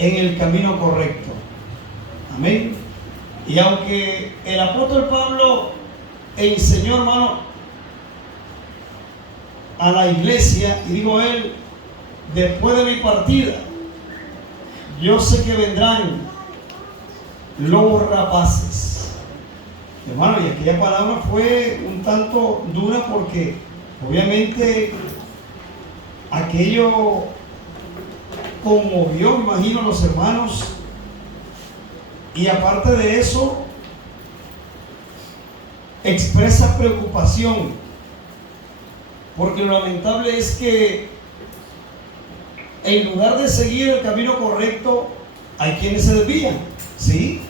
en el camino correcto. Amén. Y aunque el apóstol Pablo enseñó, hermano, a la iglesia, y digo él, después de mi partida, yo sé que vendrán lobos rapaces. Hermano, y aquella palabra fue un tanto dura porque obviamente aquello conmovió, me imagino, a los hermanos. Y aparte de eso, expresa preocupación, porque lo lamentable es que en lugar de seguir el camino correcto, hay quienes se desvían. ¿Sí?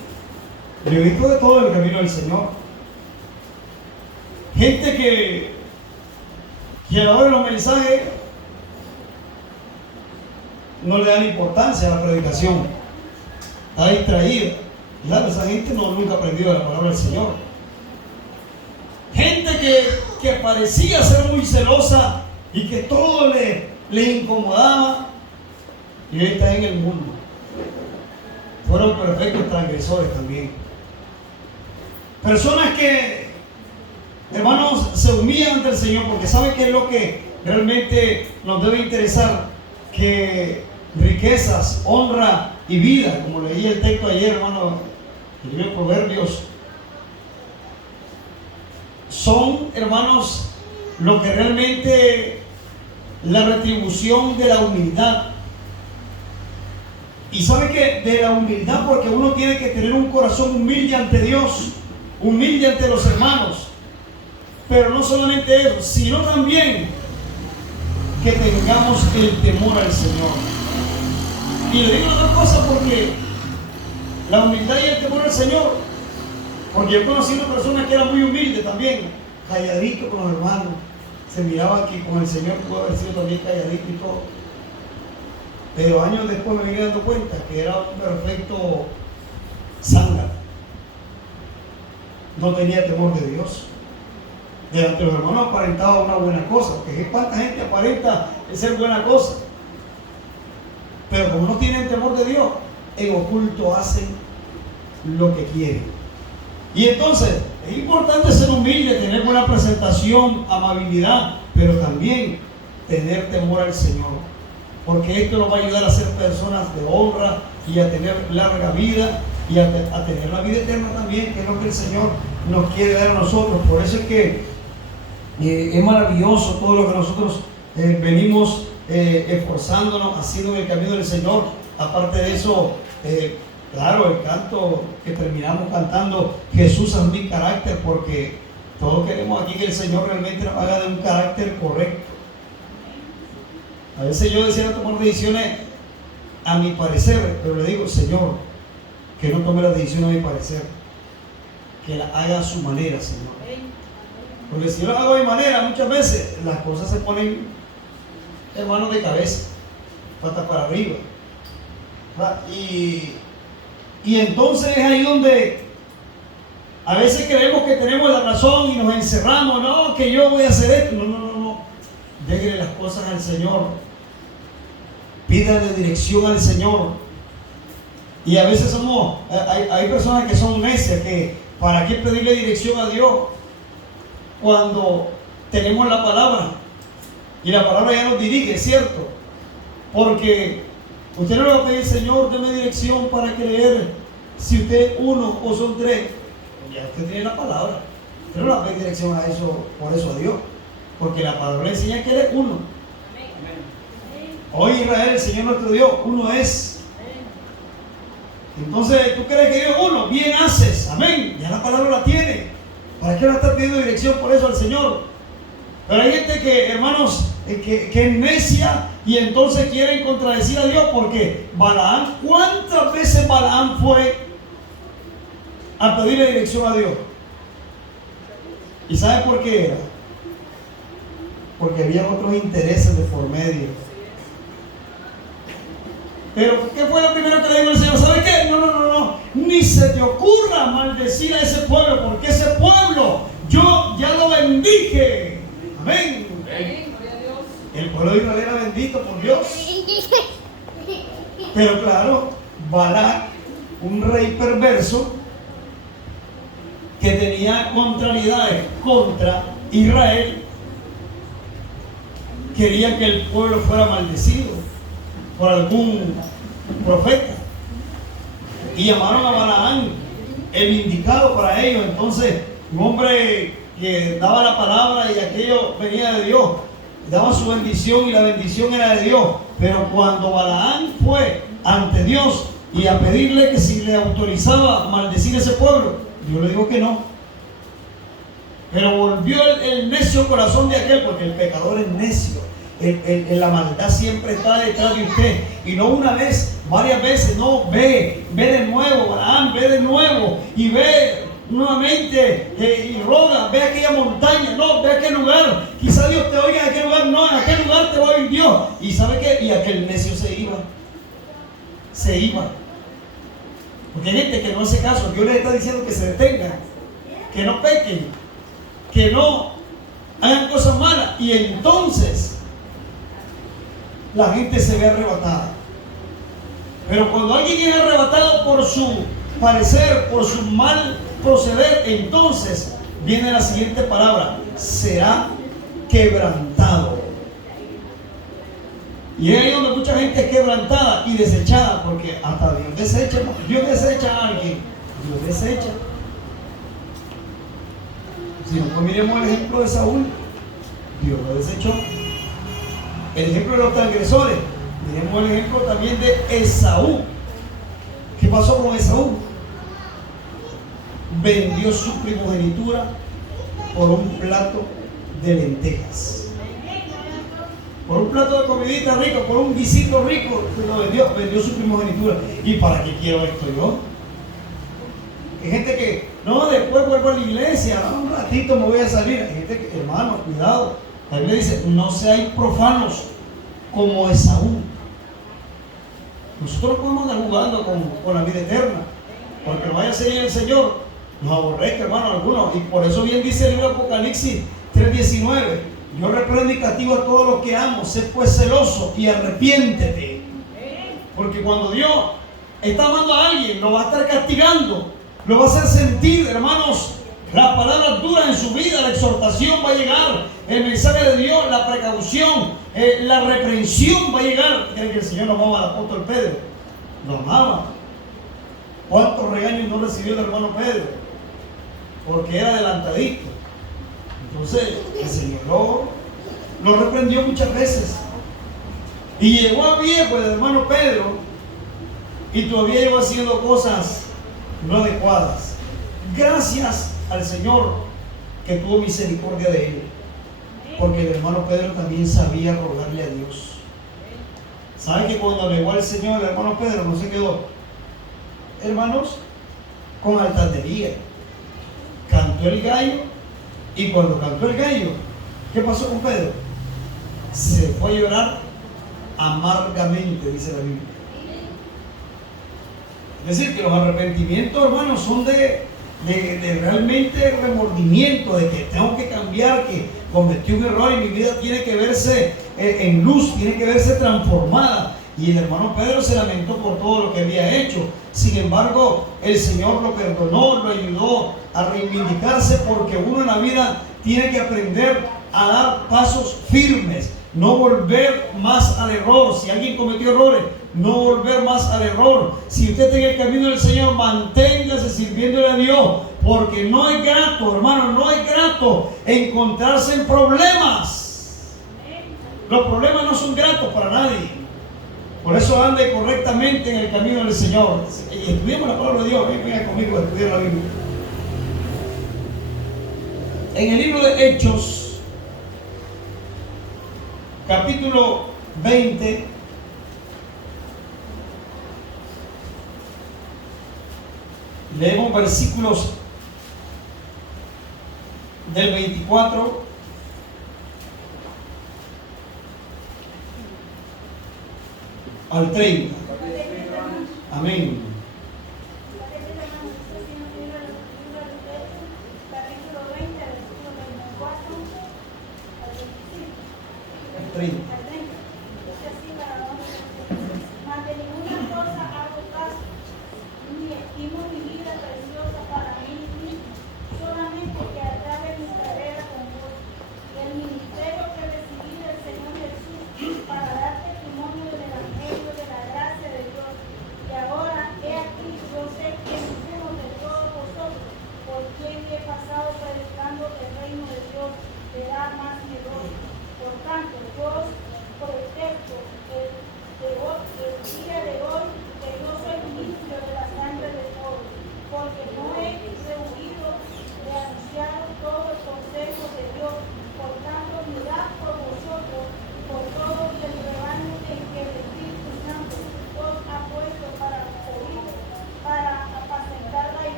Yo he visto de todo en el camino del Señor. Gente que a la hora de los mensajes no le dan importancia a la predicación, está distraída. Claro, esa gente nunca ha aprendido la palabra del Señor. Gente que parecía ser muy celosa y que todo le incomodaba, y hoy está en el mundo. Fueron perfectos transgresores también. Personas que, hermanos, se humillan ante el Señor porque saben que es lo que realmente nos debe interesar, que riquezas, honra y vida, como leí el texto ayer, hermano, el libro de Proverbios, son, hermanos, lo que realmente la retribución de la humildad. Y sabe que de la humildad, porque uno tiene que tener un corazón humilde ante Dios, humilde ante los hermanos, pero no solamente eso, sino también que tengamos el temor al Señor. Y le digo otra cosa, porque la humildad y el temor al Señor, porque yo conocí una persona que era muy humilde también, calladito con los hermanos, se miraba que con el Señor pudo haber sido también calladito y todo, pero años después me vine dando cuenta que era un perfecto zángano, no tenía temor de Dios. Delante de los hermanos aparentaba una buena cosa, porque cuánta gente aparenta ser buena cosa, pero como no tienen temor de Dios, en oculto hacen lo que quieren. Y entonces es importante ser humilde, tener buena presentación, amabilidad, pero también tener temor al Señor, porque esto nos va a ayudar a ser personas de honra y a tener larga vida y a tener la vida eterna también, que es lo que el Señor nos quiere dar a nosotros. Por eso es que es maravilloso todo lo que nosotros venimos esforzándonos, haciendo en el camino del Señor. Aparte de eso, claro, el canto que terminamos cantando, Jesús es mi carácter, porque todos queremos aquí que el Señor realmente nos haga de un carácter correcto. A veces yo decía tomar decisiones a mi parecer, pero le digo, Señor, que no tome las decisiones a mi parecer, que las haga a su manera, Señor. Porque si yo las hago a mi manera, muchas veces las cosas se ponen, hermanos, de cabeza, patas para arriba. Y entonces es ahí donde a veces creemos que tenemos la razón y nos encerramos. No, que yo voy a hacer esto. No. Déjele las cosas al Señor. Pídale dirección al Señor. Y a veces hay personas que son necias, que ¿para qué pedirle dirección a Dios cuando tenemos la palabra? Y la palabra ya nos dirige, ¿cierto? Porque usted no le va a pedir, Señor, deme dirección para creer si usted es uno o son tres. Ya usted tiene la palabra. Usted no le va a pedir dirección a eso, por eso a Dios. Porque la palabra le enseña que Él es uno. Hoy Israel, el Señor nuestro Dios, uno es. Entonces, ¿tú crees que Dios es uno? Bien haces. Amén. Ya la palabra la tiene. ¿Para qué no está pidiendo dirección por eso al Señor? Pero hay gente que, hermanos, que es necia y entonces quieren contradecir a Dios, porque Balaam, ¿cuántas veces Balaam fue a pedirle dirección a Dios? ¿Y sabe por qué era? Porque había otros intereses de por medio. Pero ¿qué fue lo primero que le dijo el Señor? ¿Sabe qué? No. Ni se te ocurra maldecir a ese pueblo, porque ese pueblo yo ya lo bendije. Amén. El pueblo de Israel era bendito por Dios. Pero claro, Balac, un rey perverso que tenía contrariedades contra Israel, quería que el pueblo fuera maldecido por algún profeta y llamaron a Balaam, el indicado para ello. Entonces, un hombre que daba la palabra y aquello venía de Dios, daba su bendición y la bendición era de Dios. Pero cuando Balaam fue ante Dios y a pedirle que si le autorizaba maldecir ese pueblo, Dios le dijo que no. Pero volvió el necio corazón de aquel, porque el pecador es necio. La maldad siempre está detrás de usted. Y no una vez, varias veces. No, ve de nuevo, Balaam, ve de nuevo. Y ve nuevamente y roga, ve aquella montaña, no, ve aquel lugar. Quizá Dios te oiga en aquel lugar, no, en aquel lugar te va a oír Dios. Y ¿sabe qué? Y aquel necio se iba. Se iba. Porque hay gente que no hace caso. Dios les está diciendo que se detengan, que no pequen, que no hagan cosas malas. Y entonces la gente se ve arrebatada. Pero cuando alguien es arrebatado por su parecer, por su mal proceder, entonces viene la siguiente palabra: será quebrantado. Y es ahí donde mucha gente es quebrantada y desechada, porque hasta Dios desecha a alguien. Dios desecha. Si nosotros miremos el ejemplo de Saúl, Dios lo desechó. El ejemplo de los transgresores, miremos el ejemplo también de Esaú. ¿Qué pasó con Esaú? Vendió su primogenitura por un plato de lentejas. Por un plato de comidita rico, por un guisito rico, vendió su primogenitura. ¿Y para qué quiero esto yo? Hay gente que, no, después vuelvo a la iglesia, un ratito me voy a salir. Hay gente que, hermano, cuidado. La Biblia dice, no seáis profanos como Esaú. Nosotros no podemos andar jugando con la vida eterna, porque no vaya a ser el Señor nos aborrezca, hermano, algunos. Y por eso bien dice el libro de Apocalipsis 3:19: yo reprendo y castigo a todos los que amo, sé pues celoso y arrepiéntete. Porque cuando Dios está amando a alguien, lo va a estar castigando, lo va a hacer sentir, hermanos, las palabras duras en su vida. La exhortación va a llegar, el mensaje de Dios, la precaución, la reprensión va a llegar. ¿Creen que el Señor no amaba al apóstol Pedro? Lo amaba. ¿Cuántos regaños no recibió el hermano Pedro? Porque era adelantadito. Entonces el Señor lo reprendió muchas veces. Y llegó a viejo el hermano Pedro y todavía iba haciendo cosas no adecuadas. Gracias al Señor que tuvo misericordia de él, porque el hermano Pedro también sabía rogarle a Dios. ¿Sabe que cuando llegó al Señor el hermano Pedro no se quedó, hermanos, con altanería? Cantó el gallo, y cuando cantó el gallo, ¿qué pasó con Pedro? Se fue a llorar amargamente, dice la Biblia. Es decir, que los arrepentimientos, hermanos, son de realmente remordimiento, de que tengo que cambiar, que cometí un error y mi vida tiene que verse en luz, tiene que verse transformada. Y el hermano Pedro se lamentó por todo lo que había hecho. Sin embargo, el Señor lo perdonó, lo ayudó a reivindicarse, porque uno en la vida tiene que aprender a dar pasos firmes, no volver más al error. Si alguien cometió errores, no volver más al error. Si usted está en el camino del Señor, manténgase sirviéndole a Dios, porque no es grato, hermano, no es grato encontrarse en problemas. Los problemas no son gratos para nadie. Por eso ande correctamente en el camino del Señor. Y estudiemos la palabra de Dios. Venga conmigo a estudiar la Biblia. En el libro de Hechos, capítulo 20, leemos versículos del 24 al 30. Amén. El 30. Mas de ninguna cosa hago caso,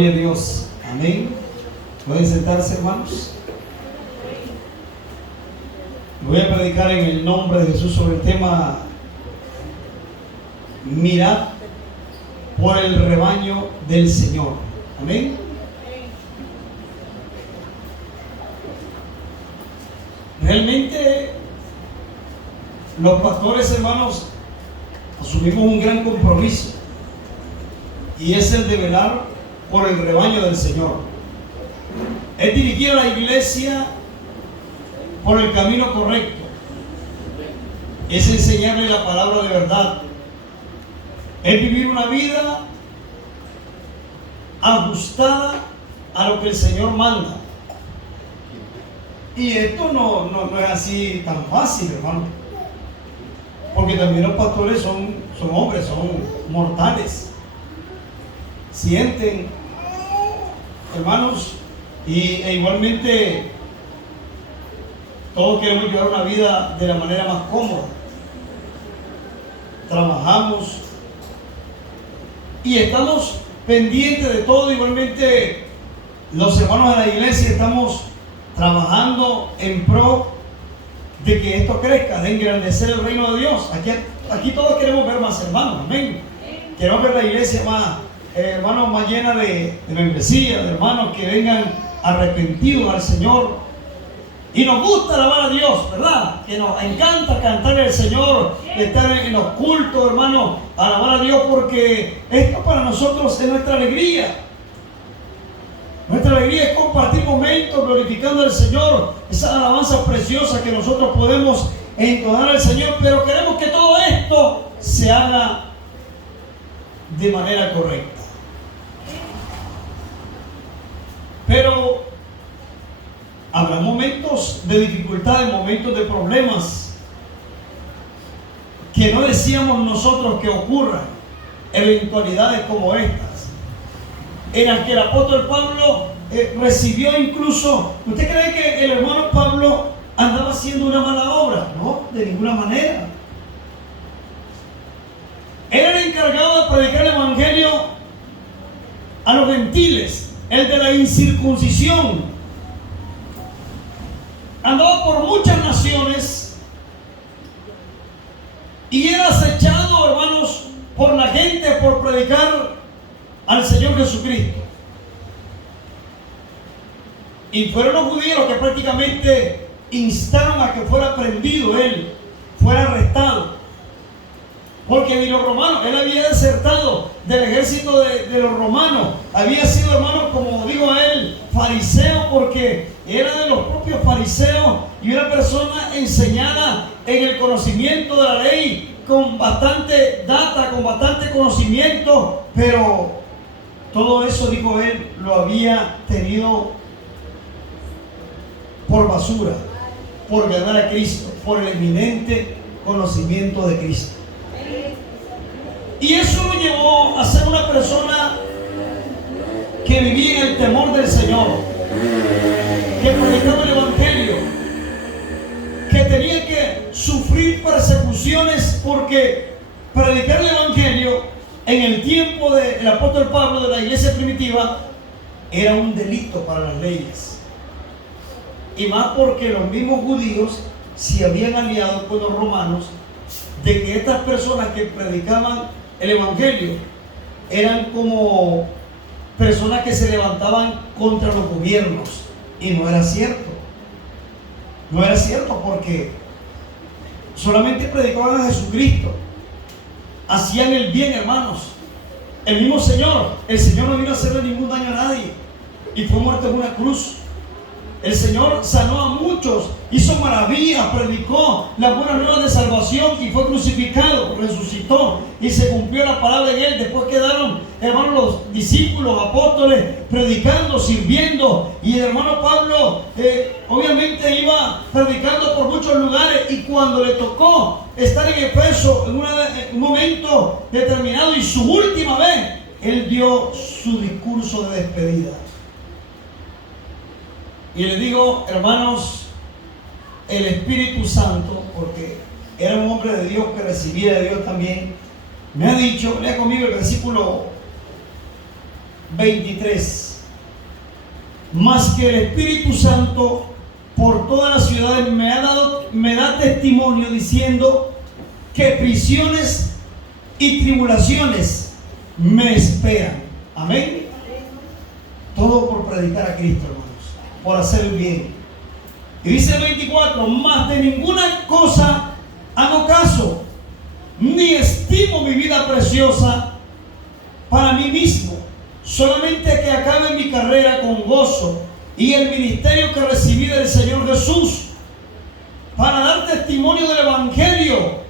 Gloria a Dios. Amén. ¿Pueden sentarse, hermanos? Voy a predicar en el nombre de Jesús sobre el tema: mirad por el rebaño del Señor. Amén. Realmente los pastores, hermanos, asumimos un gran compromiso, y es el de velar por el rebaño del Señor. Es dirigir a la iglesia por el camino correcto, es enseñarle la palabra de verdad, es vivir una vida ajustada a lo que el Señor manda. Y esto no es así tan fácil, hermano, porque también los pastores son hombres, son mortales, sienten, hermanos, e igualmente todos queremos llevar una vida de la manera más cómoda. Trabajamos y estamos pendientes de todo. Igualmente los hermanos de la iglesia estamos trabajando en pro de que esto crezca, de engrandecer el reino de Dios. Aquí todos queremos ver más hermanos, amén. Queremos ver la iglesia más, hermanos, más llena de membresía, de hermanos que vengan arrepentidos al Señor. Y nos gusta alabar a Dios, ¿verdad? Que nos encanta cantar al Señor, estar en los cultos, hermano, alabar a Dios, porque esto para nosotros es nuestra alegría. Nuestra alegría es compartir momentos glorificando al Señor, esa alabanza preciosa que nosotros podemos entonar al Señor, pero queremos que todo esto se haga de manera correcta. Pero habrá momentos de dificultades, momentos de problemas que no decíamos nosotros que ocurran, eventualidades como estas, en las que el apóstol Pablo recibió incluso. ¿Usted cree que el hermano Pablo andaba haciendo una mala obra? No, de ninguna manera. Él era encargado de predicar el evangelio a los gentiles, el de la incircuncisión. Andaba por muchas naciones y era acechado, hermanos, por la gente por predicar al Señor Jesucristo. Y fueron los judíos los que prácticamente instaron a que fuera prendido él, fuera arrestado. Porque ni los romanos, él había desertado del ejército de los romanos, había sido, hermano, como digo él, fariseo, porque era de los propios fariseos y una persona enseñada en el conocimiento de la ley, con bastante data, con bastante conocimiento, pero todo eso, dijo él, lo había tenido por basura, por ganar a Cristo, por el eminente conocimiento de Cristo. Y eso lo llevó a ser una persona que vivía en el temor del Señor, que predicaba el evangelio, que tenía que sufrir persecuciones, porque predicar el evangelio en el tiempo del apóstol Pablo, de la iglesia primitiva, era un delito para las leyes. Y más porque los mismos judíos se habían aliado con los romanos, de que estas personas que predicaban el evangelio eran como personas que se levantaban contra los gobiernos, y no era cierto. No era cierto, porque solamente predicaban a Jesucristo, hacían el bien, hermanos. El mismo Señor, el Señor no vino a hacerle ningún daño a nadie y fue muerto en una cruz. El Señor sanó a muchos, hizo maravillas, predicó las buenas nuevas de salvación y fue crucificado, resucitó y se cumplió la palabra en él. Después quedaron, hermanos, los discípulos, apóstoles, predicando, sirviendo, y el hermano Pablo obviamente iba predicando por muchos lugares, y cuando le tocó estar en Efeso en un momento determinado y su última vez, él dio su discurso de despedida. Y les digo, hermanos, el Espíritu Santo, porque era un hombre de Dios que recibía de Dios también, me ha dicho, lea conmigo el versículo 23. Mas que el Espíritu Santo por todas las ciudades me da testimonio diciendo que prisiones y tribulaciones me esperan. Amén. Todo por predicar a Cristo, hermanos, por hacer el bien. Y dice el 24, más de ninguna cosa hago caso, ni estimo mi vida preciosa para mí mismo, solamente que acabe mi carrera con gozo y el ministerio que recibí del Señor Jesús, para dar testimonio del Evangelio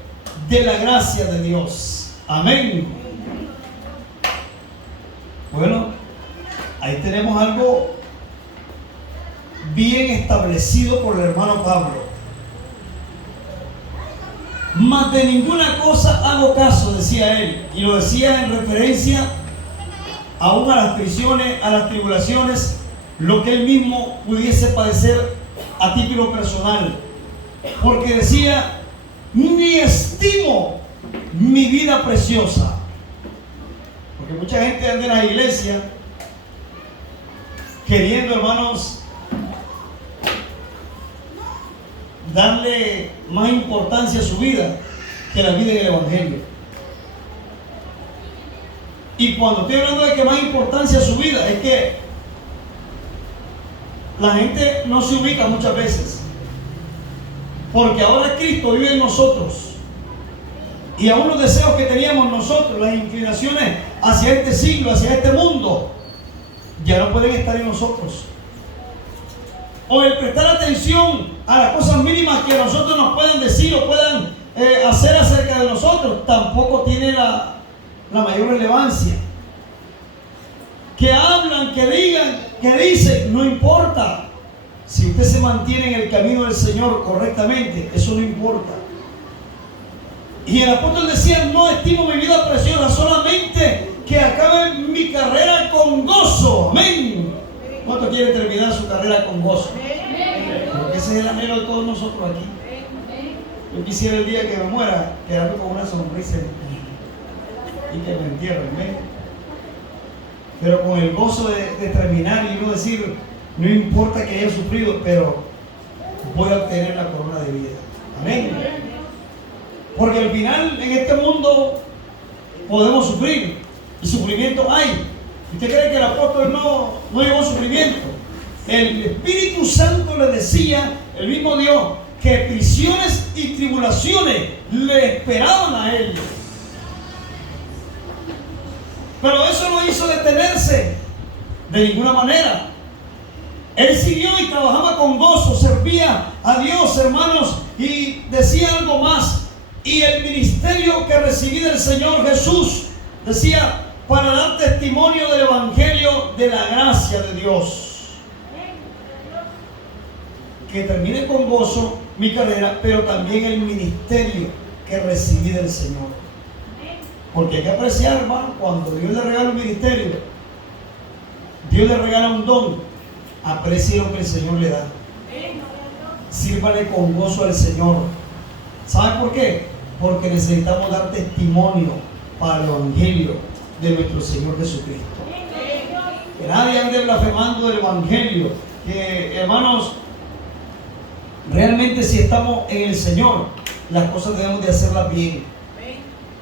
de la gracia de Dios. Amén. Bueno, ahí tenemos algo bien establecido por el hermano Pablo. Mas de ninguna cosa hago caso, decía él, y lo decía en referencia aún a las prisiones, a las tribulaciones, lo que él mismo pudiese padecer a título personal, porque decía, ni estimo mi vida preciosa, porque mucha gente anda en la iglesia queriendo, hermanos, darle más importancia a su vida que la vida en el Evangelio. Y cuando estoy hablando de que más importancia a su vida, es que la gente no se ubica muchas veces, porque ahora Cristo vive en nosotros, y aún los deseos que teníamos nosotros, las inclinaciones hacia este siglo, hacia este mundo, ya no pueden estar en nosotros. O el prestar atención a las cosas mínimas que nosotros nos puedan decir o puedan hacer acerca de nosotros, tampoco tiene la mayor relevancia. Que hablan, que digan, que dicen, no importa. Si usted se mantiene en el camino del Señor correctamente, eso no importa. Y el apóstol decía, no estimo mi vida preciosa, solamente que acabe mi carrera con gozo. Amén. ¿Cuánto quiere terminar su carrera con gozo? Porque ese es el anhelo de todos nosotros aquí. Yo quisiera el día que me muera quedarme con una sonrisa y que me entierren, ¿ven? Pero con el gozo de terminar y no decir, no importa que haya sufrido, pero voy a obtener la corona de vida. Amén. Porque al final en este mundo podemos sufrir, y sufrimiento hay. ¿Usted cree que el apóstol no llevó sufrimiento? El Espíritu Santo le decía, el mismo Dios, que prisiones y tribulaciones le esperaban a él. Pero eso no hizo detenerse de ninguna manera. Él siguió y trabajaba con gozo, servía a Dios, hermanos, y decía algo más. Y el ministerio que recibí del Señor Jesús, decía, para dar testimonio del Evangelio de la gracia de Dios. Que termine con gozo mi carrera, pero también el ministerio que recibí del Señor. Porque hay que apreciar, hermano, cuando Dios le regala un ministerio, Dios le regala un don, aprecie lo que el Señor le da. Sírvale con gozo al Señor. ¿Sabe por qué? Porque necesitamos dar testimonio para el Evangelio de nuestro Señor Jesucristo. Que nadie ande blasfemando del Evangelio. Que, hermanos, realmente si estamos en el Señor, las cosas debemos de hacerlas bien.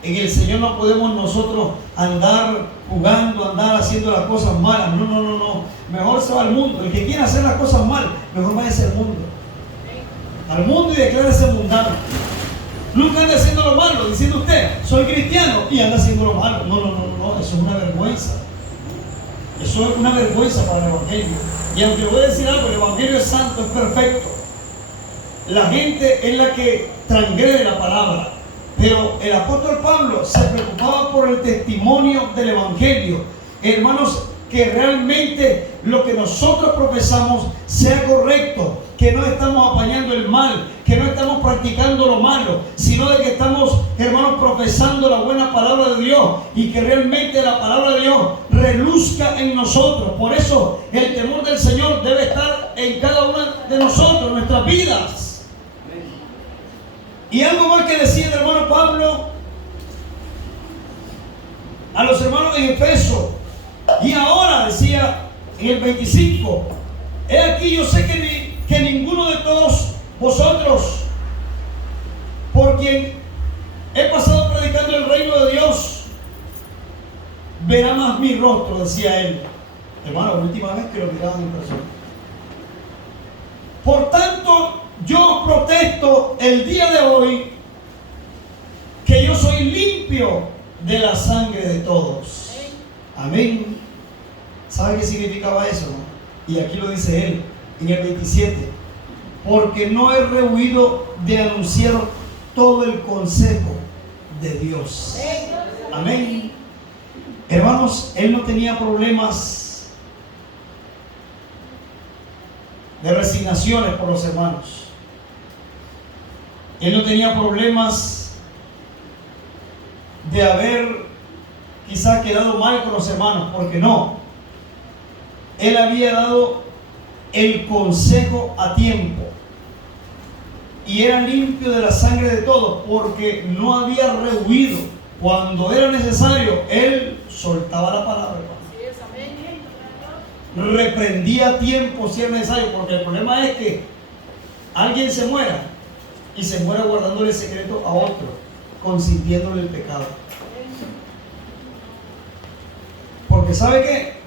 En el Señor no podemos nosotros andar jugando, andar haciendo las cosas malas. No. Mejor se va al mundo. El que quiera hacer las cosas mal, mejor váyase al mundo. Al mundo y declárese mundano. Nunca ande haciendo lo malo, diciendo usted, soy cristiano, y anda haciendo lo malo. No, eso es una vergüenza. Eso es una vergüenza para el Evangelio. Y aunque le voy a decir algo, el Evangelio es santo, es perfecto. La gente es la que transgrede la palabra. Pero el apóstol Pablo se preocupaba por el testimonio del Evangelio. Hermanos, que realmente lo que nosotros profesamos sea correcto, que no estamos apañando el mal, que no estamos practicando lo malo, sino de que estamos, hermanos, profesando la buena palabra de Dios y que realmente la palabra de Dios reluzca en nosotros. Por eso el temor del Señor debe estar en cada una de nosotros, nuestras vidas. Y algo más que decía el hermano Pablo a los hermanos en Efeso. Y ahora, decía en el 25, he aquí yo sé que ninguno de todos vosotros, por quien he pasado predicando el reino de Dios, verá más mi rostro, decía él. Hermano, la última vez que lo miraban en persona. Por tanto, yo protesto el día de hoy que yo soy limpio de la sangre de todos. Amén. ¿Sabe qué significaba eso, no? Y aquí lo dice él en el 27. Porque no he rehuido de anunciar todo el consejo de Dios. Amén. Hermanos, él no tenía problemas de resignaciones por los hermanos. Él no tenía problemas de haber quizás quedado mal con los hermanos, porque no. Él había dado el consejo a tiempo y era limpio de la sangre de todos, porque no había rehuido. Cuando era necesario, él soltaba la palabra, reprendía a tiempo si era necesario, porque el problema es que alguien se muera y se muera guardándole el secreto a otro, consintiéndole el pecado. Porque ¿sabe qué?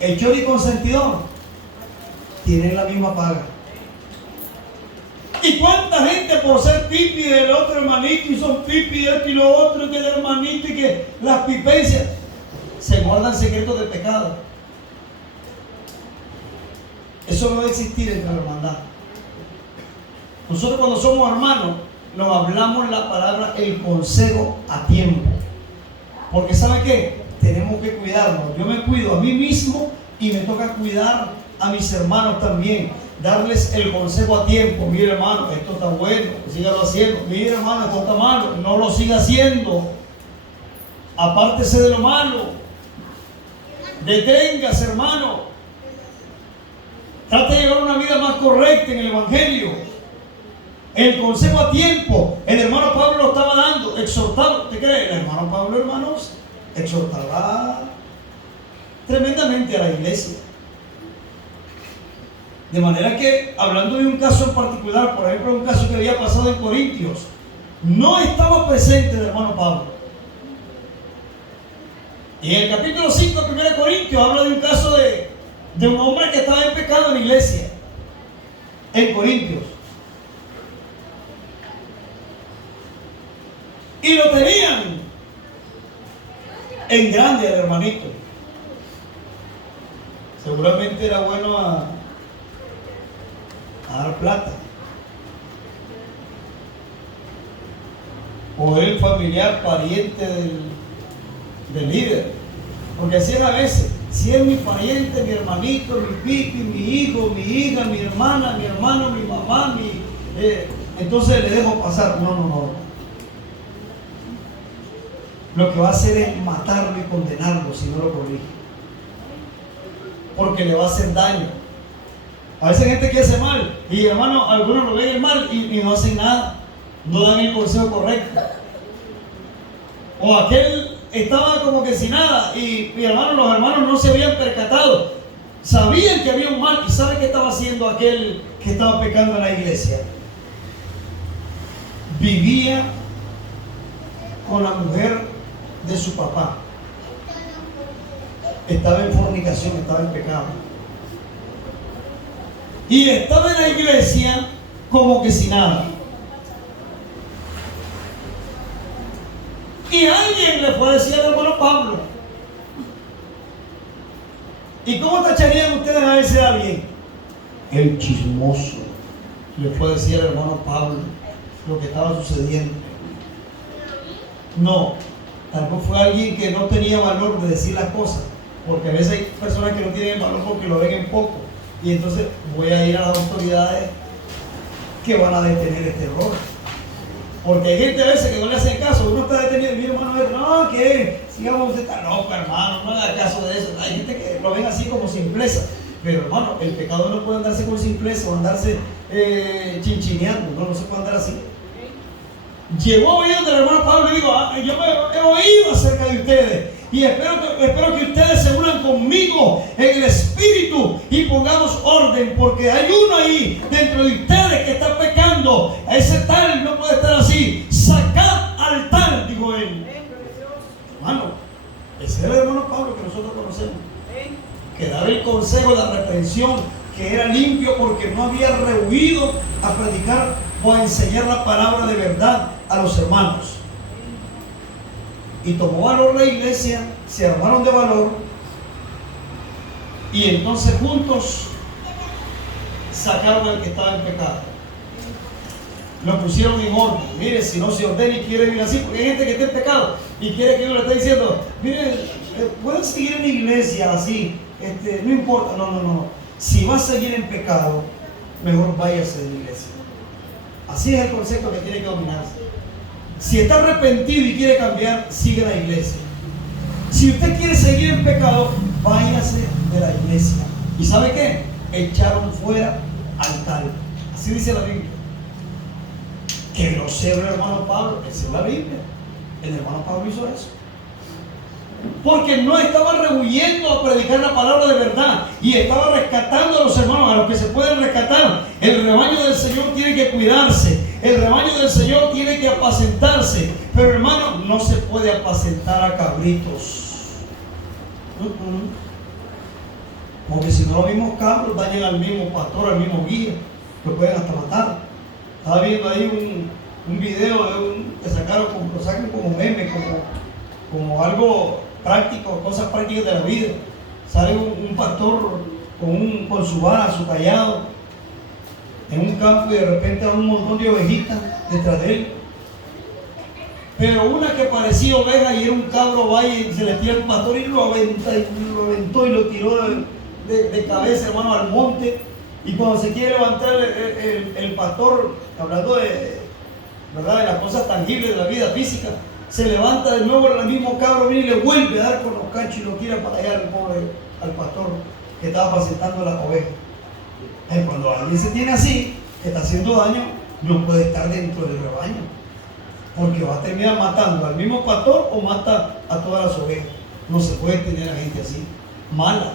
Hechor y consentidor tienen la misma paga. ¿Y cuánta gente por ser pipi del otro hermanito y son pipi de esto y lo otro que del hermanito y que las pipencias se guardan secretos de pecado? Eso no debe existir entre la hermandad. Nosotros cuando somos hermanos nos hablamos la palabra, el consejo a tiempo. Porque ¿sabe qué? Tenemos que cuidarnos. Yo me cuido a mí mismo y me toca cuidar a mis hermanos también. Darles el consejo a tiempo. Mire, hermano, esto está bueno, sígalo haciendo. Mire, hermano, esto está malo, no lo siga haciendo. Apártese de lo malo. Deténgase, hermano. Trate de llevar una vida más correcta en el Evangelio. El consejo a tiempo. El hermano Pablo lo estaba dando, exhortando. ¿Usted cree? El hermano Pablo, hermanos, exhortaba tremendamente a la iglesia. De manera que, hablando de un caso en particular, por ejemplo, un caso que había pasado en Corintios, no estaba presente el hermano Pablo. Y en el capítulo 5 de 1 Corintios habla de un caso de un hombre que estaba en pecado en la iglesia, en Corintios. Y lo tenían en grande al hermanito. Seguramente era bueno a dar plata. O el familiar, pariente del líder. Porque así es a veces. Si es mi pariente, mi hermanito, mi pipi, mi hijo, mi hija, mi hermana, mi hermano, mi mamá, entonces le dejo pasar. No. Lo que va a hacer es matarlo y condenarlo si no lo corrige. Porque le va a hacer daño. A veces hay gente que hace mal y hermano, algunos lo ven el mal y no hacen nada, no dan el consejo correcto. O aquel estaba como que sin nada y hermano, los hermanos no se habían percatado, sabían que había un mal. ¿Y sabe qué estaba haciendo aquel que estaba pecando en la iglesia? Vivía con la mujer de su papá, estaba en fornicación, estaba en pecado. Y estaba en la iglesia como que sin nada. Y alguien le fue a decir al hermano Pablo. ¿Y cómo tacharían ustedes a ese alguien? El chismoso. Le fue a decir al hermano Pablo lo que estaba sucediendo. No, tal vez fue alguien que no tenía valor de decir las cosas. Porque a veces hay personas que no tienen valor porque lo ven en poco. Y entonces voy a ir a las autoridades que van a detener este error. Porque hay gente a veces que no le hacen caso. Uno está detenido y mi hermano dice, no, que sigamos, usted está loco, hermano, no haga caso de eso. Hay gente que lo ven así como simpleza. Pero hermano, el pecado no puede andarse con simpleza o andarse chinchineando. No se puede andar así. Llegó oyendo el hermano Pablo y digo, yo me he oído acerca de ustedes. Y espero que ustedes se unan conmigo en el espíritu y pongamos orden, porque hay uno ahí dentro de ustedes que está pecando. A ese tal no puede estar así. Sacad al tal, dijo él. Hermano, ese era el hermano Pablo que nosotros conocemos, que daba el consejo de la reprensión, que era limpio porque no había rehuido a predicar o a enseñar la palabra de verdad a los hermanos. Y tomó valor la iglesia, se armaron de valor, y entonces juntos sacaron al que estaba en pecado. Lo pusieron en orden. Mire, si no se ordena y quiere vivir así, porque hay gente que está en pecado y quiere que uno le esté diciendo, mire, pueden seguir en la iglesia así, no importa, no. Si va a seguir en pecado, mejor váyase de la iglesia. Así es el concepto que tiene que dominarse. Si está arrepentido y quiere cambiar, sigue la iglesia. Si usted quiere seguir en pecado, váyase de la iglesia. ¿Y sabe qué? Echaron fuera al tal. Así dice la Biblia. Que grosero el hermano Pablo, esa es la Biblia. El hermano Pablo hizo eso. Porque no estaba rehuyendo a predicar la palabra de verdad y estaba rescatando a los hermanos, a los que se pueden rescatar. El rebaño del Señor tiene que cuidarse, el rebaño del Señor tiene que apacentarse, pero hermano, no se puede apacentar a cabritos. Porque si no los mismos cabros dañan al mismo pastor, al mismo guía, lo pueden hasta matar. Estaba viendo ahí un video que sacaron como meme, como algo práctico, cosas prácticas de la vida. Sale un pastor con su vara, su callado, en un campo, y de repente hay un montón de ovejitas detrás de él. Pero una que parecía oveja y era un cabro, va y se le tira el pastor y lo aventó y lo tiró de cabeza, hermano, al monte. Y cuando se quiere levantar el pastor, hablando de, ¿verdad?, de las cosas tangibles de la vida física, se levanta de nuevo el mismo cabro, viene y le vuelve a dar con los cachos y lo tira para allá al pastor que estaba apacentando las ovejas. Cuando alguien se tiene así, que está haciendo daño, no puede estar dentro del rebaño, porque va a terminar matando al mismo pastor o mata a todas las ovejas. No se puede tener a gente así, mala.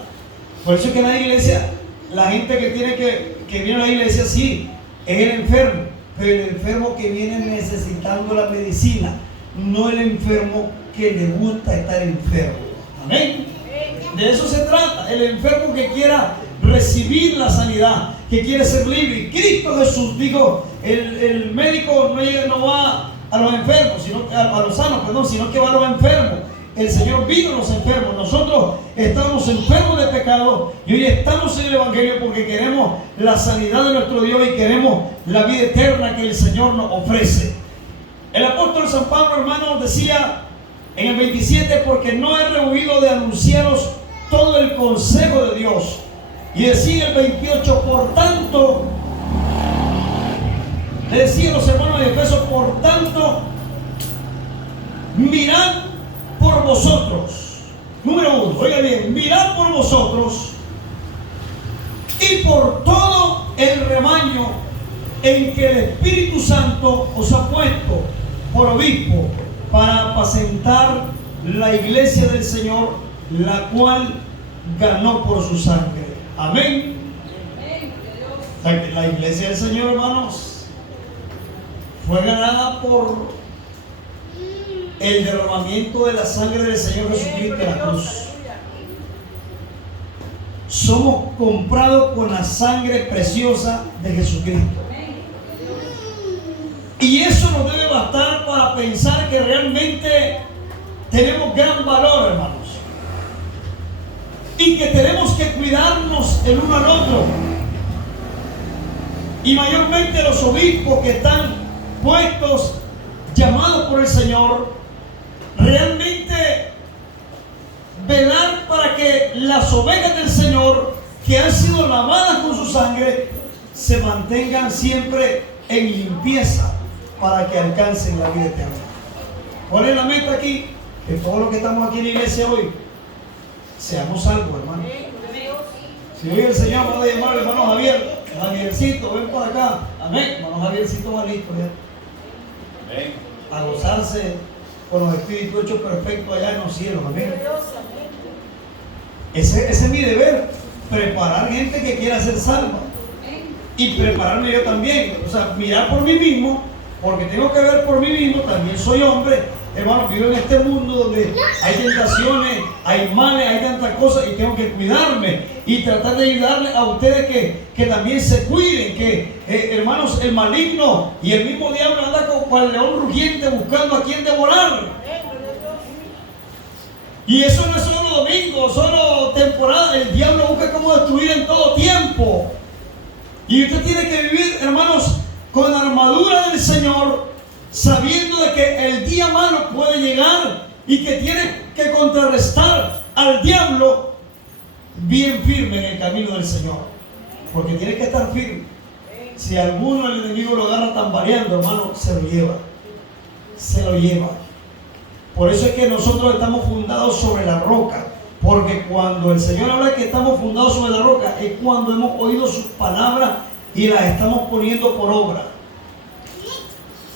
Por eso es que en la iglesia, la gente que viene a la iglesia, sí, es el enfermo, pero el enfermo que viene necesitando la medicina, no el enfermo que le gusta estar enfermo. Amén. De eso se trata. El enfermo que quiera recibir la sanidad, que quiere ser libre. Cristo Jesús dijo, el médico no va a los enfermos, sino a los sanos, sino que va a los enfermos. El Señor vino a los enfermos. Nosotros estamos enfermos de pecado y hoy estamos en el Evangelio porque queremos la sanidad de nuestro Dios y queremos la vida eterna que el Señor nos ofrece. El apóstol San Pablo, hermanos, decía en el 27, porque no he rehuido de anunciaros todo el consejo de Dios. Y decía el 28, por tanto, le decía a los hermanos de Efeso, por tanto, mirad por vosotros. Número 1, oiga bien, mirad por vosotros y por todo el rebaño en que el Espíritu Santo os ha puesto por obispo para apacentar la iglesia del Señor, la cual ganó por su sangre. Amén. La iglesia del Señor, hermanos, fue ganada por el derramamiento de la sangre del Señor Jesucristo en la cruz. Somos comprados con la sangre preciosa de Jesucristo. Y eso nos debe bastar para pensar que realmente tenemos gran valor, hermanos. Y que tenemos que cuidarnos el uno al otro. Y mayormente los obispos que están puestos, llamados por el Señor, realmente velar para que las ovejas del Señor, que han sido lavadas con su sangre, se mantengan siempre en limpieza para que alcancen la vida eterna. ¿Cuál es la meta aquí? Que todos los que estamos aquí en la iglesia hoy seamos salvos, hermano. Si hoy el Señor va a llamar al hermano Javiercito, ven para acá. Amén. Hermano Javiercito va listo ya. Amén. A gozarse con los espíritus hechos perfectos allá en los cielos. Amén. Ese es mi deber, preparar gente que quiera ser salva. Y prepararme yo también. O sea, mirar por mí mismo, porque tengo que ver por mí mismo, también soy hombre. Hermano, vivo en este mundo donde hay tentaciones, hay males, hay tantas cosas y tengo que cuidarme y tratar de ayudarles a ustedes que también se cuiden, que hermanos, el maligno y el mismo diablo anda como el león rugiente buscando a quien devorar. Y eso no es solo domingo, solo temporada, el diablo busca cómo destruir en todo tiempo. Y usted tiene que vivir, hermanos, con la armadura del Señor, sabiendo de que el día malo puede llegar y que tiene que contrarrestar al diablo bien firme en el camino del Señor, porque tiene que estar firme. Si alguno el enemigo lo agarra tambaleando, hermano, se lo lleva. Por eso es que nosotros estamos fundados sobre la roca, porque cuando el Señor habla que estamos fundados sobre la roca es cuando hemos oído sus palabras y las estamos poniendo por obra.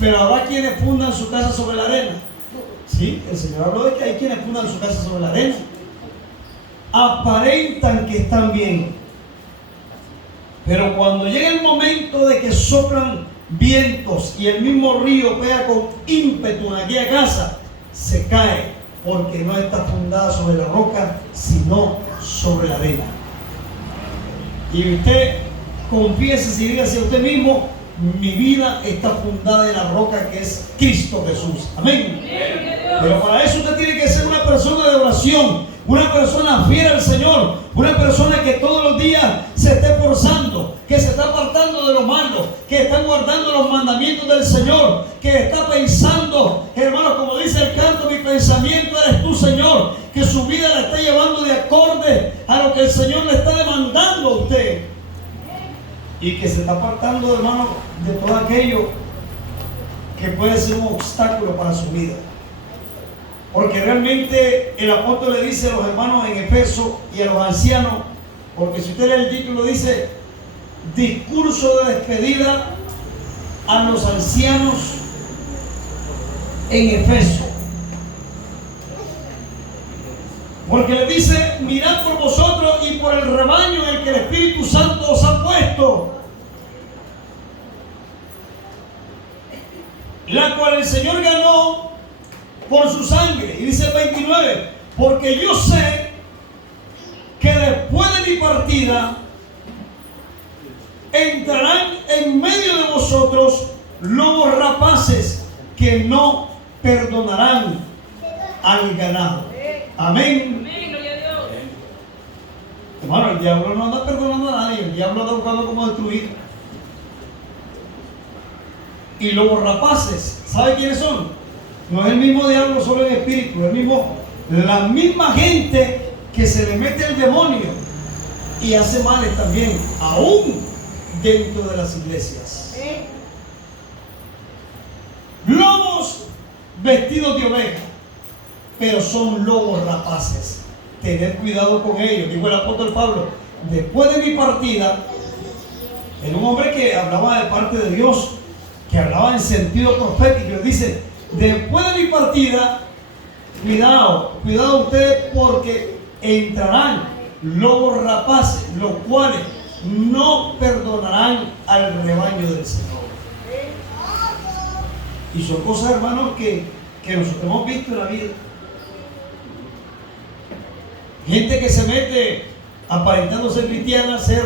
Pero habrá quienes fundan su casa sobre la arena. Sí, el Señor habló de que hay quienes fundan su casa sobre la arena. Aparentan que están bien. Pero cuando llega el momento de que soplan vientos y el mismo río pega con ímpetu en aquella casa, se cae porque no está fundada sobre la roca, sino sobre la arena. Y usted confiese y dígase a usted mismo: mi vida está fundada en la roca que es Cristo Jesús. Amén. Pero para eso usted tiene que ser una persona de oración, una persona fiel al Señor, una persona que todos los días se esté esforzando, que se está apartando de lo malo, que está guardando los mandamientos del Señor, que está pensando, hermano, como dice el canto, mi pensamiento eres tú, Señor, que su vida la está llevando de acorde a lo que el Señor le está demandando a usted. Y que se está apartando, hermano, de todo aquello que puede ser un obstáculo para su vida. Porque realmente el apóstol le dice a los hermanos en Efeso y a los ancianos, porque si usted lee el título dice discurso de despedida a los ancianos en Efeso. Porque le dice: mirad por vosotros y por el rebaño en el que el Espíritu Santo os ha puesto, la cual el Señor ganó por su sangre. Y dice el 29: porque yo sé que después de mi partida entrarán en medio de vosotros lobos rapaces que no perdonarán al ganado. Amén. Hermano, el diablo no anda perdonando a nadie, el diablo anda buscando cómo destruir. Y lobos rapaces, ¿sabe quiénes son? No es el mismo diablo solo en espíritu, es la misma gente que se le mete el demonio y hace males también, aún dentro de las iglesias. Lobos vestidos de oveja, pero son lobos rapaces. Tener cuidado con ellos. Dijo el apóstol Pablo: después de mi partida, era un hombre que hablaba de parte de Dios, que hablaba en sentido profético. Dice: después de mi partida, cuidado ustedes, porque entrarán lobos rapaces, los cuales no perdonarán al rebaño del Señor. Y son cosas, hermanos, que nosotros hemos visto en la vida. Gente que se mete aparentando ser cristiana, ser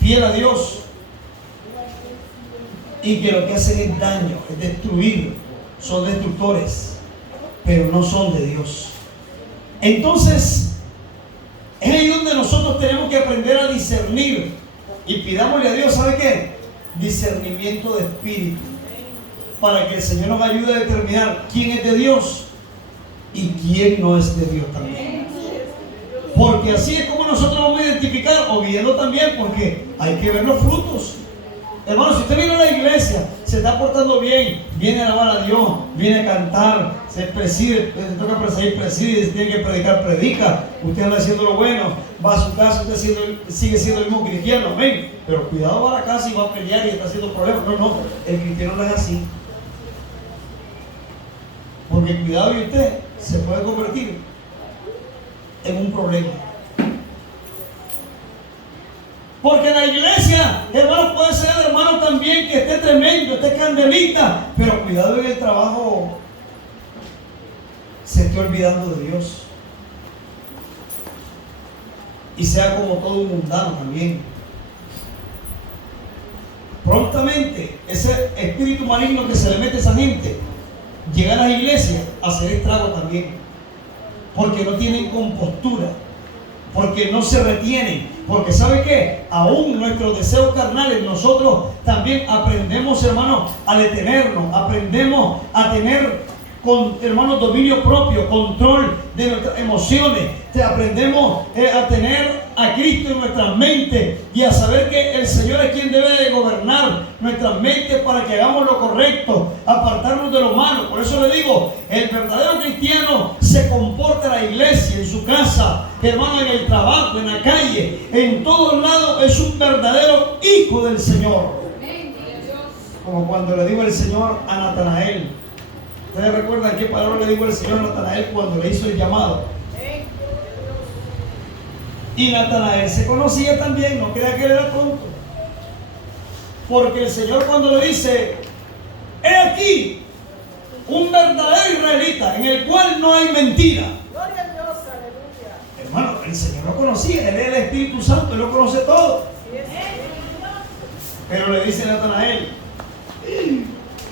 fiel a Dios, y que lo que hacen es daño, es destruir, son destructores, pero no son de Dios. Entonces, es ahí donde nosotros tenemos que aprender a discernir, y pidámosle a Dios, ¿sabe qué? Discernimiento de espíritu, para que el Señor nos ayude a determinar quién es de Dios y quién no es de Dios también. Porque así es como nosotros vamos a identificar, o viendo también, porque hay que ver los frutos. Hermano, si usted viene a la iglesia, se está portando bien, viene a alabar a Dios, viene a cantar, se preside, se toca presidir, preside, si tiene que predicar, predica, usted anda haciendo lo bueno, va a su casa, usted sigue siendo el mismo cristiano, amén. Pero cuidado, va a la casa y va a pelear y está haciendo problemas. No, el cristiano no es así. Porque cuidado, y usted se puede convertir en un problema. Porque en la iglesia, hermano, puede ser hermano también que esté tremendo, esté candelita, pero cuidado en el trabajo, se esté olvidando de Dios. Y sea como todo un mundano también. Prontamente, ese espíritu maligno que se le mete a esa gente, llega a las iglesias a hacer estrago también. Porque no tienen compostura, porque no se retienen, porque ¿sabe qué? Aún nuestros deseos carnales, nosotros también aprendemos, hermanos, a detenernos, aprendemos a tener, hermanos, dominio propio, control de nuestras emociones, aprendemos a tener a Cristo en nuestras mentes y a saber que el Señor es quien debe de gobernar nuestras mentes para que hagamos lo correcto, apartarnos de lo malo. Por eso le digo, el verdadero cristiano se comporta en la iglesia, en su casa, hermano, en el trabajo, en la calle, en todos lados, es un verdadero hijo del Señor. Como cuando le dijo el Señor a Natanael. ¿Ustedes recuerdan qué palabra le dijo el Señor a Natanael cuando le hizo el llamado? Y Natanael se conocía también, no crea que él era tonto. Porque el Señor cuando le dice, he aquí un verdadero israelita en el cual no hay mentira. Gloria a Dios, aleluya. Hermano, el Señor lo conocía, Él es el Espíritu Santo, Él lo conoce todo. Pero le dice Natanael,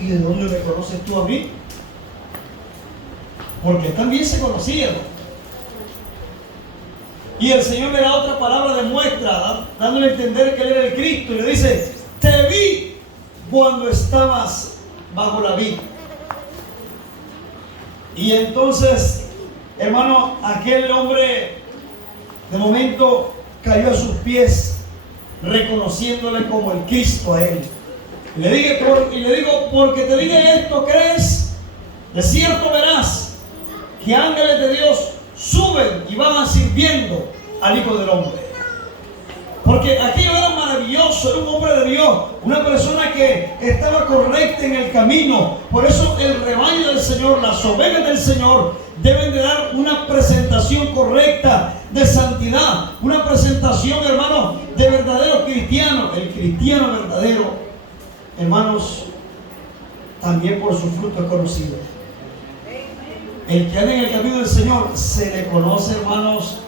¿y de dónde me conoces tú a mí? Porque él también se conocía. Y el Señor le da otra palabra de muestra, dándole a entender que Él era el Cristo. Y le dice, te vi cuando estabas bajo la vid. Y entonces, hermano, aquel hombre de momento cayó a sus pies, reconociéndole como el Cristo a Él. Y le digo, porque te dije esto, ¿crees? De cierto verás que ángeles de Dios suben y van sirviendo al Hijo del Hombre. Porque aquello era maravilloso, era un hombre de Dios, una persona que estaba correcta en el camino. Por eso el rebaño del Señor, las ovejas del Señor, deben de dar una presentación correcta de santidad, una presentación, hermano, de verdadero cristiano. El cristiano verdadero, hermanos, también por sus frutos es conocido. El que anda en el camino del Señor se le conoce, hermanos,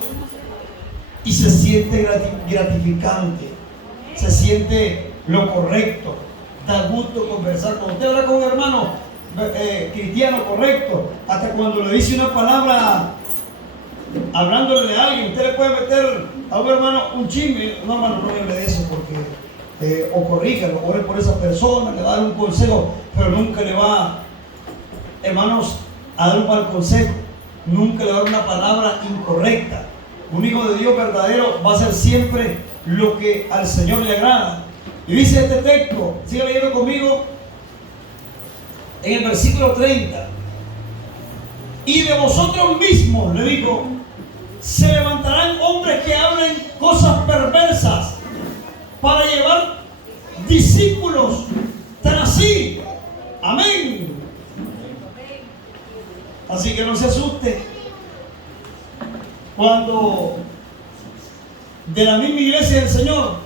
y se siente gratificante, se siente lo correcto, da gusto conversar con usted. Habla con un hermano cristiano correcto, hasta cuando le dice una palabra hablándole a alguien, usted le puede meter a un hermano un chisme. No, hermano, no hable de eso porque o corríjalo, ore por esa persona, le va a dar un consejo, pero nunca le va, hermanos, a dar un mal consejo, nunca le va a dar una palabra incorrecta. Un hijo de Dios verdadero va a hacer siempre lo que al Señor le agrada. Y dice este texto, sigue leyendo conmigo, en el versículo 30. Y de vosotros mismos, le digo, se levantarán hombres que hablen cosas perversas para llevar discípulos tras sí. Amén. Así que no se asuste cuando de la misma iglesia del Señor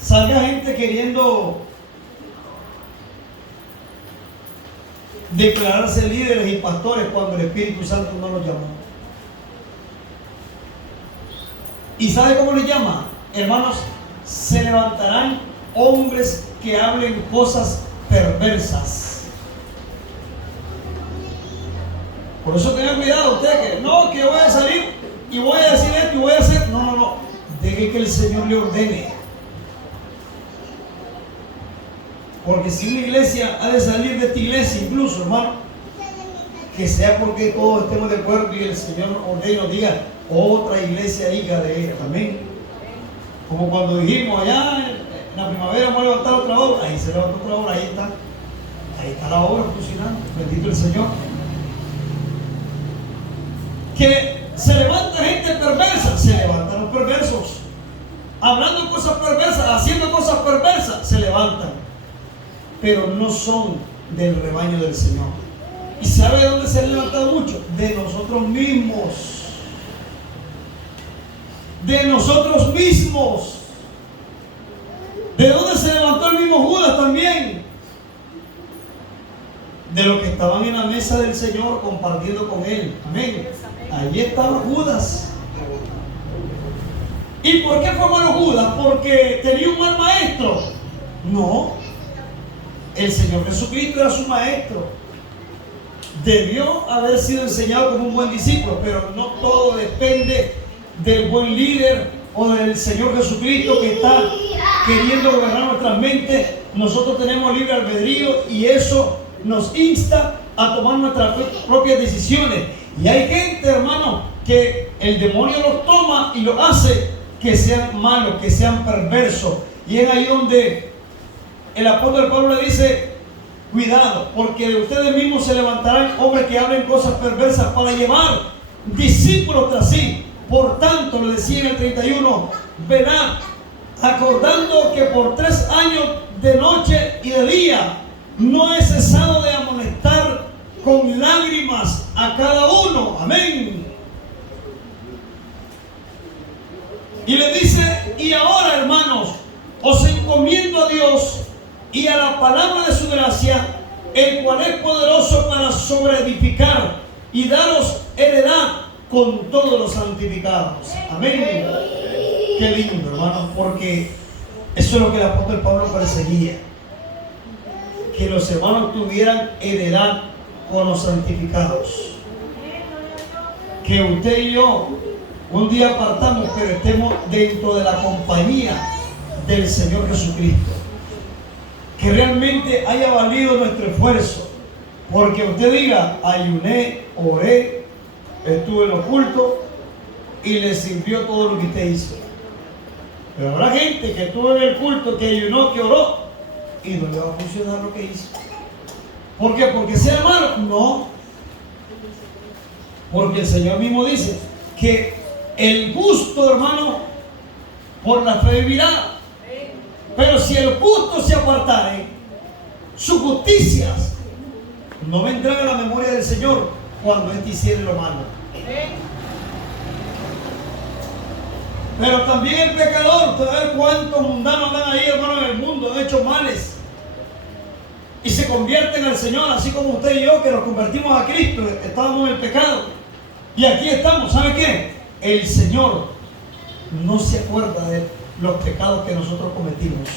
salga gente queriendo declararse líderes y pastores cuando el Espíritu Santo no los llamó. ¿Y sabe cómo les llama? Hermanos, se levantarán hombres que hablen cosas perversas. Por eso tengan cuidado ustedes, que no, que voy a salir y voy a decir esto y voy a hacer. No. Deje que el Señor le ordene. Porque si una iglesia ha de salir de esta iglesia, incluso, hermano, que sea porque todos estemos de acuerdo y el Señor ordene y nos diga otra iglesia hija de ella también. Como cuando dijimos allá en la primavera vamos a levantar otra obra, ahí se levantó otra obra, ahí está la obra funcionando, bendito el Señor. Que se levanta gente perversa, se levantan los perversos, hablando cosas perversas, haciendo cosas perversas, se levantan, pero no son del rebaño del Señor. ¿Y sabe de dónde se han levantado mucho? De nosotros mismos. de nosotros mismos. ¿De dónde se levantó el mismo Judas también? De los que estaban en la mesa del Señor compartiendo con Él. Amén. Allí estaba Judas. ¿Y por qué fue malo Judas? ¿Porque tenía un mal maestro? No. El Señor Jesucristo era su maestro. Debió haber sido enseñado como un buen discípulo, pero no todo depende del buen líder o del Señor Jesucristo que está queriendo gobernar nuestras mentes. Nosotros tenemos libre albedrío y eso nos insta a tomar nuestras propias decisiones. Y hay gente, hermano, que el demonio los toma y los hace que sean malos, que sean perversos. Y es ahí donde el apóstol Pablo le dice: cuidado, porque de ustedes mismos se levantarán hombres que hablen cosas perversas para llevar discípulos tras sí. Por tanto, le decía en el 31, verán, acordando que por 3 años de noche y de día no he cesado de amonestar con lágrimas a cada uno. Amén. Y le dice: y ahora, hermanos, os encomiendo a Dios y a la palabra de su gracia, el cual es poderoso para sobreedificar y daros heredad con todos los santificados. Amén. Qué lindo, hermanos, porque eso es lo que el apóstol Pablo perseguía: que los hermanos tuvieran heredad con los santificados. Que usted y yo un día partamos, pero estemos dentro de la compañía del Señor Jesucristo. Que realmente haya valido nuestro esfuerzo. Porque usted diga: ayuné, oré, estuve en lo oculto y le sirvió todo lo que usted hizo. Pero habrá gente que estuvo en el culto, que ayunó, que oró y no le va a funcionar lo que hizo. ¿Por qué? ¿Porque sea malo? No. Porque el Señor mismo dice que el justo, hermano, por la fe vivirá. Pero si el justo se apartare, sus justicias no vendrán a la memoria del Señor cuando éste hiciere lo malo. Pero también el pecador, usted va a ver cuántos mundanos andan ahí, hermano, en el mundo, han hecho males y se convierten al Señor, así como usted y yo, que nos convertimos a Cristo. Estábamos en el pecado y aquí estamos. ¿Sabe qué? El Señor no se acuerda de los pecados que nosotros cometimos.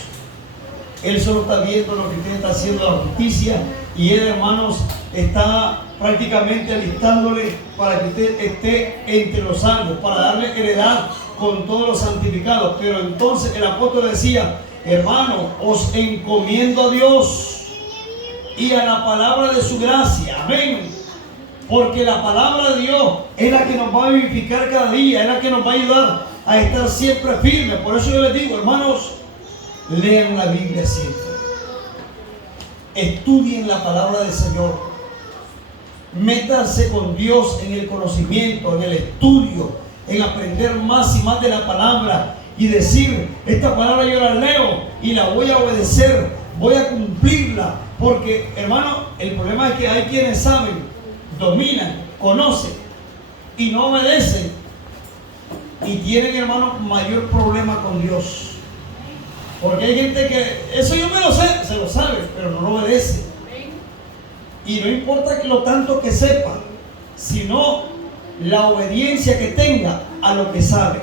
Él solo está viendo lo que usted está haciendo, la justicia, y Él, hermanos, está prácticamente alistándole para que usted esté entre los salvos, para darle heredad con todos los santificados. Pero entonces el apóstol decía: hermano, os encomiendo a Dios y a la palabra de su gracia. Amén. Porque la palabra de Dios es la que nos va a vivificar cada día, es la que nos va a ayudar a estar siempre firmes. Por eso yo les digo, hermanos, lean la Biblia siempre. Estudien la palabra del Señor. Métanse con Dios en el conocimiento, en el estudio, en aprender más y más de la palabra y decir: esta palabra yo la leo y la voy a obedecer, voy a cumplirla. Porque, hermano, el problema es que hay quienes saben, dominan, conocen y no obedecen, y tienen, hermano, mayor problema con Dios. Porque hay gente que eso yo me lo sé, se lo sabe, pero no lo obedece. Y no importa lo tanto que sepa, sino la obediencia que tenga a lo que sabe.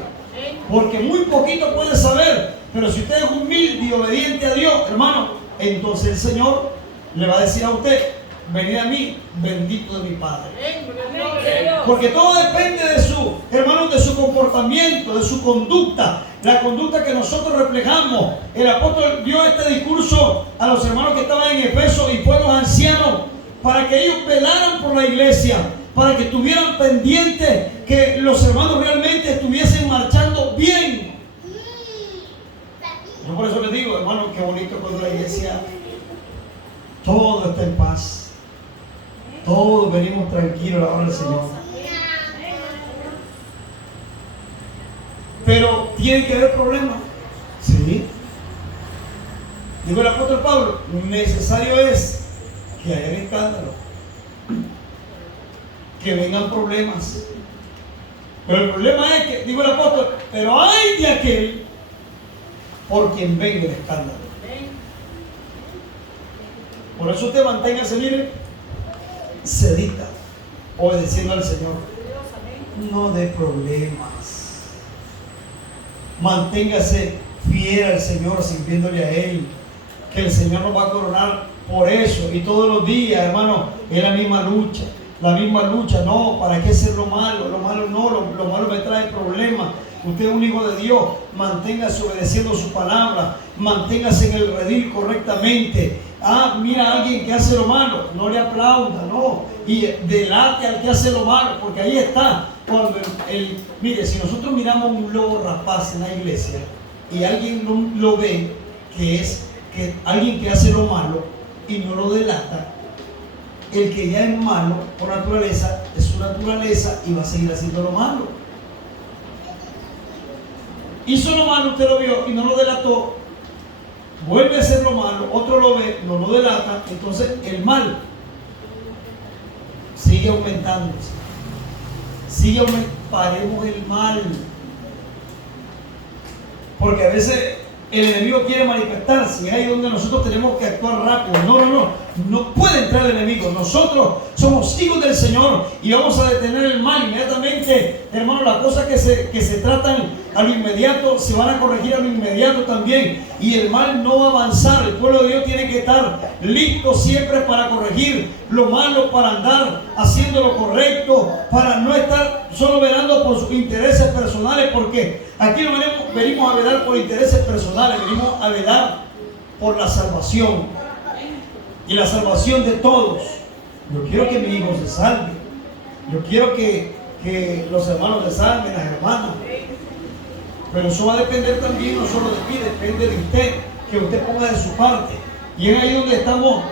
Porque muy poquito puede saber, pero si usted es humilde y obediente a Dios, hermano, entonces el Señor le va a decir a usted: venid a mí, bendito de mi Padre. Porque todo depende de su, hermanos, de su comportamiento, de su conducta, la conducta que nosotros reflejamos. El apóstol dio este discurso a los hermanos que estaban en Efeso y fue a los ancianos para que ellos velaran por la iglesia, para que estuvieran pendientes, que los hermanos realmente estuviesen marchando bien. Yo por eso les digo, hermanos, qué bonito cuando la iglesia todo está en paz. Todos venimos tranquilos a la hora del Señor. Pero tiene que haber problemas. Sí. Dijo el apóstol Pablo: necesario es que haya escándalo, que vengan problemas. Pero el problema es que, digo el apóstol, pero hay de aquel por quien venga el escándalo. Por eso usted manténgase, mire, sedita, obedeciendo al Señor. No de problemas. Manténgase fiel al Señor, sirviéndole a Él, que el Señor nos va a coronar por eso. Y todos los días, hermano, es la misma lucha. La misma lucha, no, ¿para qué hacer lo malo? Lo malo no, lo malo me trae problemas. Usted es un hijo de Dios, manténgase obedeciendo su palabra, manténgase en el redil correctamente. Ah, mira a alguien que hace lo malo, no le aplauda, no, y delate al que hace lo malo, porque ahí está. Cuando mire, si nosotros miramos un lobo rapaz en la iglesia y alguien lo ve, que alguien que hace lo malo y no lo delata, el que ya es malo por naturaleza, es su naturaleza y va a seguir haciendo lo malo. Hizo lo malo, usted lo vio y no lo delató, vuelve a hacer lo malo, otro lo ve, no lo delata, entonces el mal sigue aumentándose. Paremos el mal. Porque a veces el enemigo quiere manifestarse y ahí es donde nosotros tenemos que actuar rápido. No puede entrar el enemigo. Nosotros somos hijos del Señor y vamos a detener el mal inmediatamente. Hermano, las cosas que se tratan a lo inmediato se van a corregir a lo inmediato también, y el mal no va a avanzar. El pueblo de Dios tiene que estar listo siempre para corregir lo malo, para andar haciendo lo correcto, para no estar solo velando por sus intereses personales, porque aquí no venimos a velar por intereses personales, venimos a velar por la salvación y la salvación de todos. Yo quiero que mi hijo se salve, yo quiero que los hermanos se salven, las hermanas, pero eso va a depender también no solo de mí, depende de usted, que usted ponga de su parte. Y es ahí donde estamos,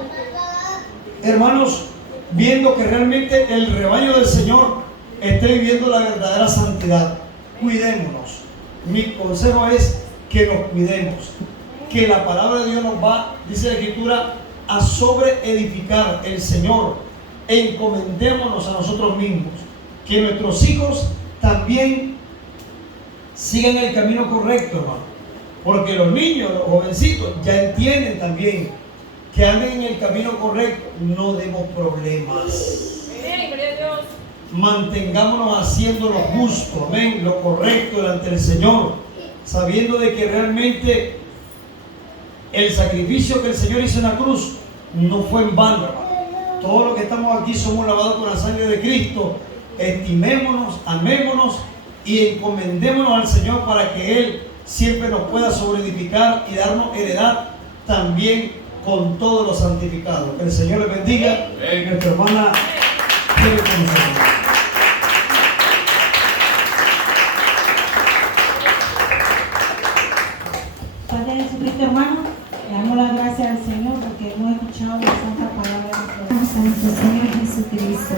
hermanos, viendo que realmente el rebaño del Señor esté viviendo la verdadera santidad. Cuidémonos. Mi consejo es que nos cuidemos, que la palabra de Dios nos va, dice la Escritura, a sobreedificar. El Señor, encomendémonos a nosotros mismos, que nuestros hijos también sigan el camino correcto, hermano, porque los niños, los jovencitos ya entienden también que anden en el camino correcto. No demos problemas. Mantengámonos haciendo lo justo, amén, lo correcto delante del Señor, sabiendo de que realmente el sacrificio que el Señor hizo en la cruz no fue en vano, hermano. Todos los que estamos aquí somos lavados con la sangre de Cristo. Estimémonos, amémonos y encomendémonos al Señor para que Él siempre nos pueda sobreedificar y darnos heredad también con todos los santificados. Que el Señor les bendiga. Nuestra hermana quiere conocernos. Padre Jesucristo, hermano, le damos las gracias al Señor porque hemos escuchado la santa palabra de Dios. Santo Señor Jesucristo.